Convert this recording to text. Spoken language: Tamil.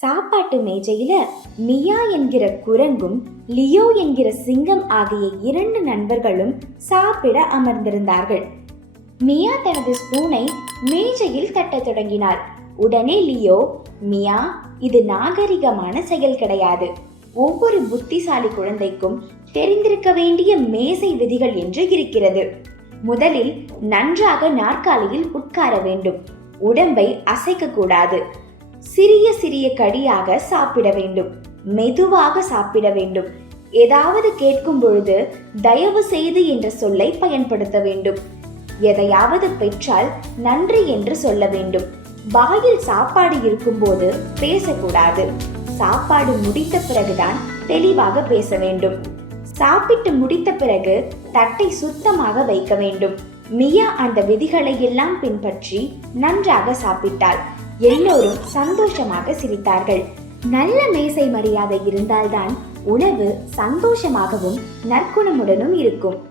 சாப்பாட்டு மேஜையில மியா என்கிற குரங்கும் லியோ என்கிற சிங்கம் ஆகிய இரண்டு நண்பர்களும் சாப்பிட அமர்ந்திருந்தார்கள். மியா தனது ஸ்பூனை மேஜையில் தட்டத் தொடங்கினார். உடனே லியோ, மியா, இது நாகரிகமான செயல் கிடையாது. ஒவ்வொரு புத்திசாலி குழந்தைக்கும் தெரிந்திருக்க வேண்டிய மேசை விதிகள் என்று இருக்கிறது. முதலில் நன்றாக நாற்காலியில் உட்கார வேண்டும். உடம்பை அசைக்க கூடாது. சிறிய சிறிய கடியாக சாப்பிட வேண்டும். மெதுவாக சாப்பிட வேண்டும். ஏதாவது கேட்கும் பொழுது தயவு செய்து என்ற சொல்லை பயன்படுத்த வேண்டும். எதையாவது பெற்றால் நன்றி என்று சொல்ல வேண்டும். வாயில் சாப்பாடு இருக்கும்போது பேசக்கூடாது. சாப்பாடு முடித்த பிறகுதான் தெளிவாக பேச வேண்டும். சாப்பிட்டு முடித்த பிறகு தட்டை சுத்தமாக வைக்க வேண்டும். மியா அந்த விதிகளை எல்லாம் பின்பற்றி நன்றாக சாப்பிட்டாள். எல்லோரும் சந்தோஷமாக சிரித்தார்கள். நல்ல மேசை மரியாதை இருந்தால்தான் உணவு சந்தோஷமாகவும் நற்குணமுடனும் இருக்கும்.